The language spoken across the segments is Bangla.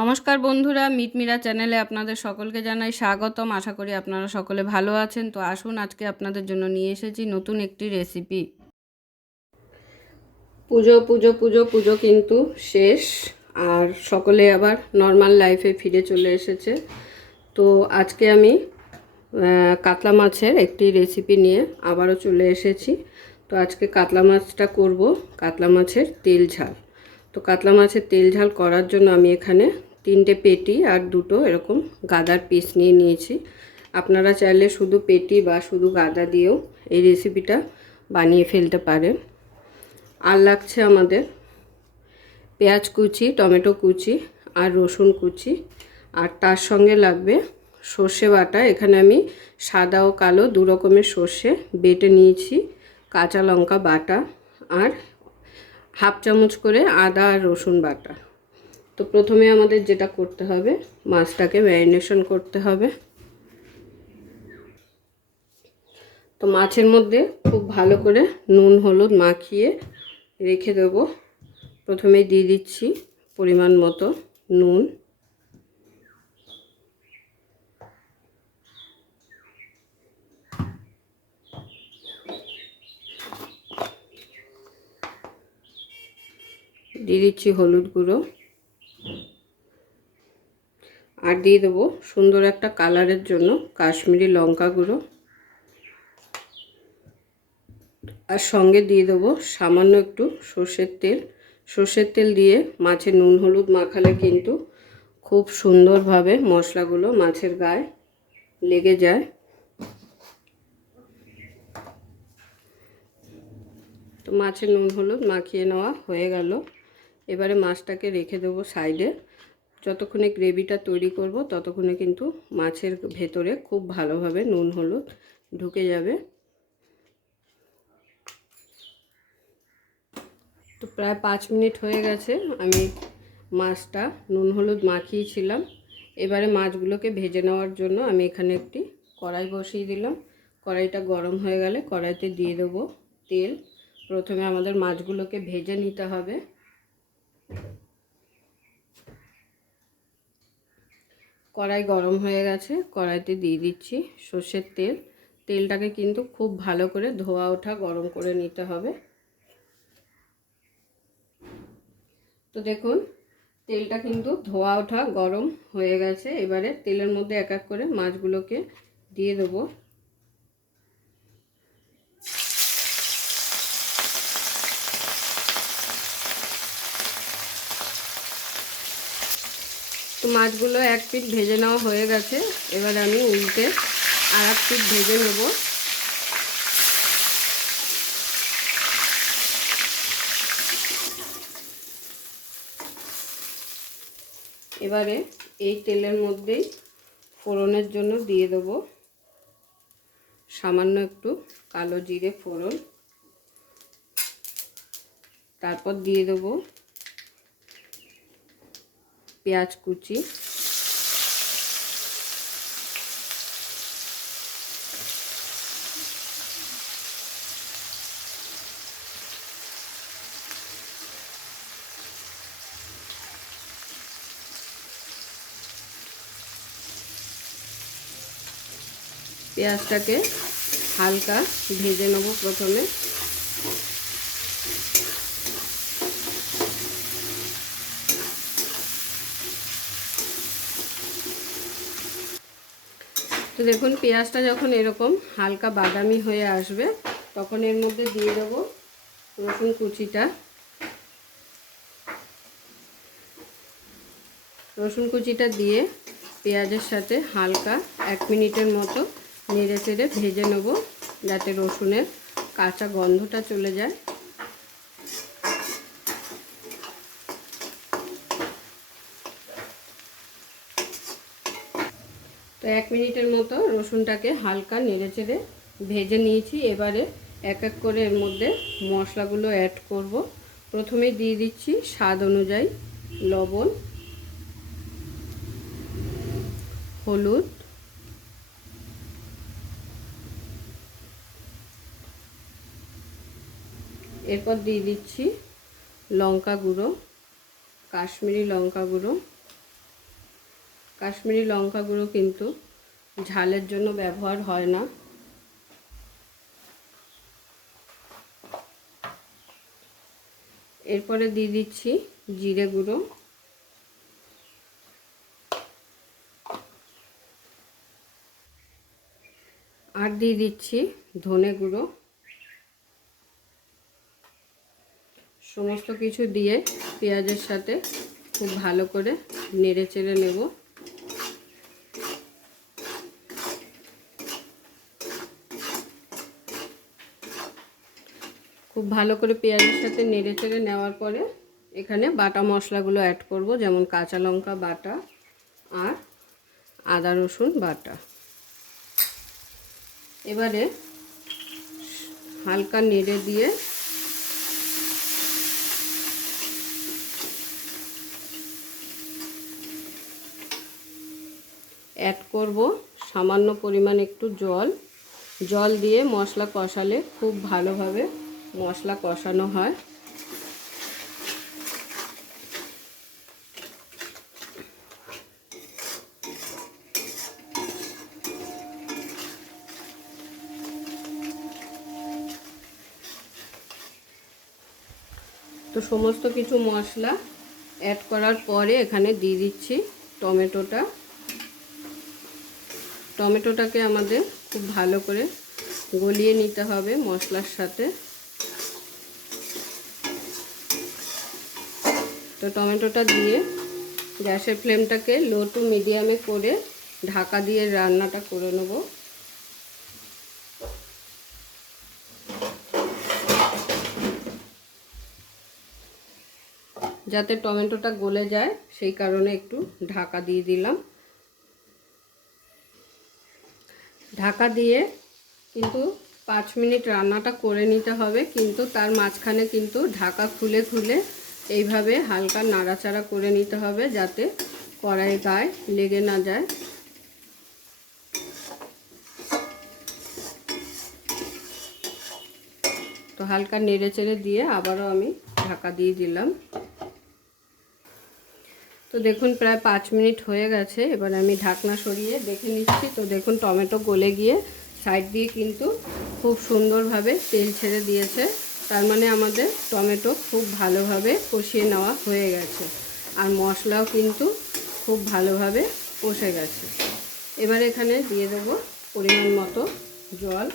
নমস্কার বন্ধুরা, মিটমিরা চ্যানেলে আপনাদের সকলকে জানাই স্বাগতম। আশা করি আপনারা সকলে ভালো আছেন। তো আসুন, আজকে আপনাদের জন্য নিয়ে এসেছি নতুন একটি রেসিপি। পুজো কিন্তু শেষ, আর সকলে আবার নর্মাল লাইফে ফিরে চলে এসেছে। তো আজকে আমি কাতলা মাছের একটি রেসিপি নিয়ে আবারও চলে এসেছি। তো আজকে কাতলা মাছটা করব কাতলা মাছের তেল ঝাল। তো কাতলা মাছের তেল ঝাল করার জন্য আমি এখানে 3টে পেটি আর 2টো এরকম গাদার পিস নিয়ে নিয়েছি। আপনারা চাইলে শুধু পেটি বা শুধু গাদা দিয়েও এই রেসিপিটা বানিয়ে ফেলতে পারেন। আর লাগছে আমাদের পেঁয়াজ কুচি, টমেটো কুচি আর রসুন কুচি, আর তার সঙ্গে লাগবে সর্ষে বাটা। এখানে আমি সাদা ও কালো দু রকমের সর্ষে বেটে নিয়েছি, কাঁচা লঙ্কা বাটা, আর হাফ চামচ করে আদা আর রসুন বাটা। তো প্রথমে আমাদের যেটা করতে হবে, মাছটাকে ম্যারিনেশন করতে হবে। তো মাছের মধ্যে খুব ভালো করে নুন হলুদ মাখিয়ে রেখে দেব। প্রথমে দিয়ে দিচ্ছি পরিমাণ মতো নুন, দিয়ে দিচ্ছি হলুদ গুঁড়ো, আর দিয়ে দেবো সুন্দর একটা কালারের জন্য কাশ্মীরি লঙ্কা গুঁড়ো, আর সঙ্গে দিয়ে দেবো সামান্য একটু সর্ষের তেল। সর্ষের তেল দিয়ে মাছে নুন হলুদ মাখালে কিন্তু খুব সুন্দরভাবে মশলাগুলো মাছের গায়ে লেগে যায়। তো মাছের নুন হলুদ মাখিয়ে নেওয়া হয়ে গেল। এবারে মাছটাকে রেখে দেবো সাইডে। যতক্ষণে গ্রেভিটা তৈরি করব ততক্ষণে কিন্তু মাছের ভেতরে খুব ভালোভাবে নুন হলুদ ঢুকে যাবে। তো প্রায় 5 মিনিট হয়ে গেছে আমি মাছটা নুন হলুদ মাখিয়েছিলাম। এবারে মাছগুলোকে ভেজে নেওয়ার জন্য আমি এখানে একটি কড়াই বসিয়ে দিলাম। কড়াইটা গরম হয়ে গেলে কড়াইতে দিয়ে দেবো তেল। প্রথমে আমাদের মাছগুলোকে ভেজে নিতে হবে। কড়াই গরম হয়ে গেছে, কড়াইতে দিয়ে দিচ্ছি সর্ষের তেল। তেলটাকে কিন্তু খুব ভালো করে ধোয়া ওঠা গরম করে নিতে হবে। তো দেখুন, তেলটা কিন্তু ধোয়া ওঠা গরম হয়ে গেছে। এবারে তেলের মধ্যে এক এক করে মাছগুলোকে দিয়ে দেবো। তো মাছগুলো এক পিঠ ভেজে নেওয়া হয়ে গেছে। এবার আমি উল্টে আর এক পিঠ ভেজে নেব। এবারে এই তেলের মধ্যেই ফোড়নের জন্য দিয়ে দেবো সামান্য একটু কালো জিরে ফোড়ন, তারপর দিয়ে দেবো পেঁয়াজ কুচি, পেঁয়াজটাকে হালকা ভেজে নেব প্রথমে। তো দেখুন, পেঁয়াজটা যখন এরকম হালকা বাদামি হয়ে আসবে তখন এর মধ্যে দিয়ে দেবো রসুন কুচিটা। রসুন কুচিটা দিয়ে পেঁয়াজের সাথে হালকা 1 মিনিটের মতো নেড়ে চেড়ে ভেজে নেব, যাতে রসুনের কাঁচা গন্ধটা চলে যায়। তো 1 মিনিটের মতো রসুনটাকে হালকা নেড়ে চেড়ে ভেজে নিয়েছি। এবারে এক এক করে এর মধ্যে মশলাগুলো অ্যাড করব। প্রথমে দিয়ে দিচ্ছি স্বাদ অনুযায়ী লবণ, হলুদ, এরপর দিয়ে দিচ্ছি লঙ্কা গুঁড়ো, কাশ্মীরি লঙ্কা গুঁড়ো, কাশ্মীরি লঙ্কা গুঁড়ো কিন্তু ঝালের জন্য ব্যবহার হয় না। এরপরে দিয়ে দিচ্ছি জিরে গুঁড়ো, আর দিয়ে দিচ্ছি ধনে গুঁড়ো। সমস্ত কিছু দিয়ে পেঁয়াজের সাথে খুব ভালো করে নেড়ে চেড়ে নেব। খুব ভালো করে পেঁয়াজের সাথে নেড়ে চেড়ে নেওয়ার পরে এখানে বাটা মশলাগুলো অ্যাড করব, যেমন কাঁচা লঙ্কা বাটা আর আদা রসুন বাটা। এবারে হালকা নেড়ে দিয়ে অ্যাড করব সামান্য পরিমাণ একটু জল। জল দিয়ে মশলা কষালে খুব ভালোভাবে মশলা কষানো হয়। তো সমস্ত কিছু মশলা অ্যাড করার পরে এখানে দিয়ে দিচ্ছি টমেটোটা। টমেটোটাকে আমাদের খুব ভালো করে গলিয়ে নিতে হবে মশলার সাথে। তো টমেটোটা দিয়ে গ্যাসের ফ্লেমটাকে লো টু মিডিয়ামে করে ঢাকা দিয়ে রান্নাটা করে নেব। যাতে টমেটোটা গলে যায় সেই কারণে একটু ঢাকা দিয়ে দিলাম। ঢাকা দিয়ে কিন্তু 5 মিনিট রান্নাটা করে নিতে হবে, কিন্তু তার মাঝখানে কিন্তু ঢাকা খুলে খুলে এইভাবে হালকা নাড়াচাড়া করে নিতে হবে যাতে কড়াইয়ের গায়ে লেগে না যায়। তো হালকা নেড়ে চেড়ে দিয়ে আবারও আমি ঢাকা দিয়ে দিলাম। তো দেখুন প্রায় 5 মিনিট হয়ে গেছে। এবার আমি ঢাকনা সরিয়ে দেখে নিচ্ছি। তো দেখুন টমেটো গলে গিয়ে সাইড দিয়ে কিন্তু খুব সুন্দরভাবে তেল ছেড়ে দিয়েছে। তার মানে আমাদের টমেটো খুব ভালোভাবে কষিয়ে নেওয়া হয়ে গেছে, আর মশলাও কিন্তু খুব ভালোভাবে কষে গেছে। এবার এখানে দিয়ে দেব পরিমাণ মতো জল।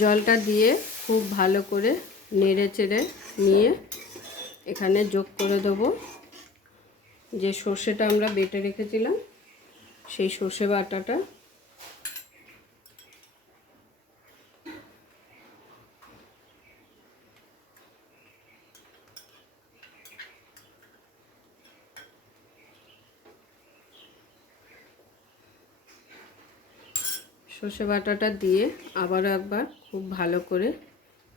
জলটা দিয়ে খুব ভালো করে নেড়ে চেড়ে নিয়ে এখানে যোগ করে দেবো যে সর্ষেটা আমরা বেটে রেখেছিলাম, সেই সর্ষে বাটাটা। সর্ষে বাটাটা দিয়ে আবারও একবার খুব ভালো করে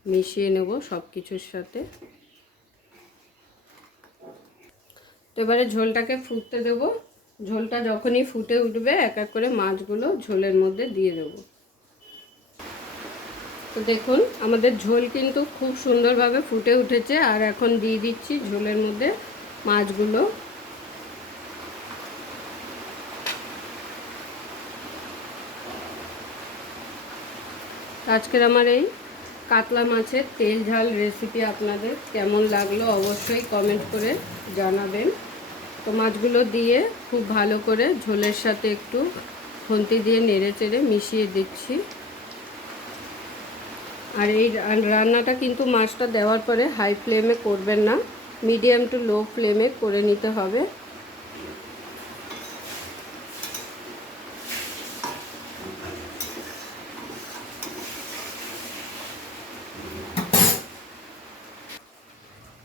মিশিয়ে নেব সব কিছুর সাথে। তো এবারে ঝোলটাকে ফুটতে দেব। ঝোলটা যখনই ফুটে উঠবে এক এক করে মাছগুলো ঝোলের মধ্যে দিয়ে দেব। তো দেখুন আমাদের ঝোল কিন্তু খুব সুন্দরভাবে ফুটে উঠেছে, আর এখন দিয়ে দিচ্ছি ঝোলের মধ্যে মাছগুলো। আজকের আমার এই কাতলা মাছের তেল ঝাল রেসিপি আপনাদের কেমন লাগলো অবশ্যই কমেন্ট করে জানাবেন। তো মাছগুলো দিয়ে খুব ভালো করে ঝোলের সাথে একটু খুন্তি দিয়ে নেড়ে চেড়ে মিশিয়ে দিচ্ছি। আর এই রান্নাটা কিন্তু মাছটা দেওয়ার পরে হাই ফ্লেমে করবেন না, মিডিয়াম টু লো ফ্লেমে করে নিতে হবে।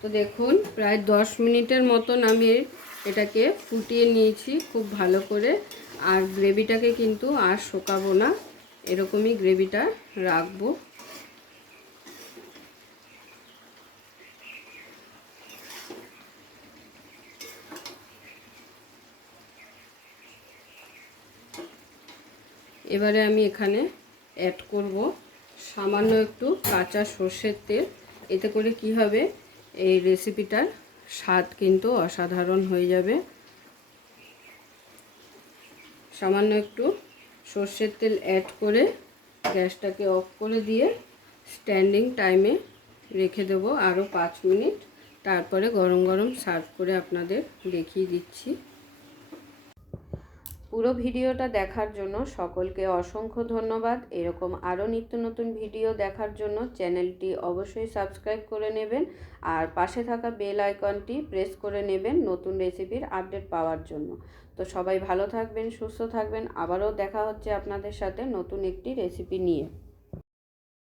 তো দেখুন প্রায় 10 মিনিটের মতন আমি এটাকে ফুটিয়ে নিয়েছি খুব ভালো করে। আর গ্রেভিটাকে কিন্তু আর শুকাবো না, এরকমই গ্রেভিটা রাখবো। এবারে আমি এখানে অ্যাড করব সামান্য একটু কাঁচা সর্ষের তেল। এতে করে কি হবে, এই রেসিপিটার স্বাদ কিন্তু অসাধারণ হয়ে যাবে। সামান্য একটু সর্ষের তেল অ্যাড করে গ্যাসটাকে অফ করে দিয়ে স্ট্যান্ডিং টাইমে রেখে দেবো আরও 5 মিনিট। তারপরে গরম গরম সার্ভ করে আপনাদের দেখিয়ে দিচ্ছি। পুরো ভিডিওটা দেখার জন্য সকলকে অসংখ্য ধন্যবাদ। এরকম আরও নিত্য নতুন ভিডিও দেখার জন্য চ্যানেলটি অবশ্যই সাবস্ক্রাইব করে নেবেন আর পাশে থাকা বেল আইকনটি প্রেস করে নেবেন নতুন রেসিপির আপডেট পাওয়ার জন্য। তো সবাই ভালো থাকবেন, সুস্থ থাকবেন। আবারও দেখা হচ্ছে আপনাদের সাথে নতুন একটি রেসিপি নিয়ে।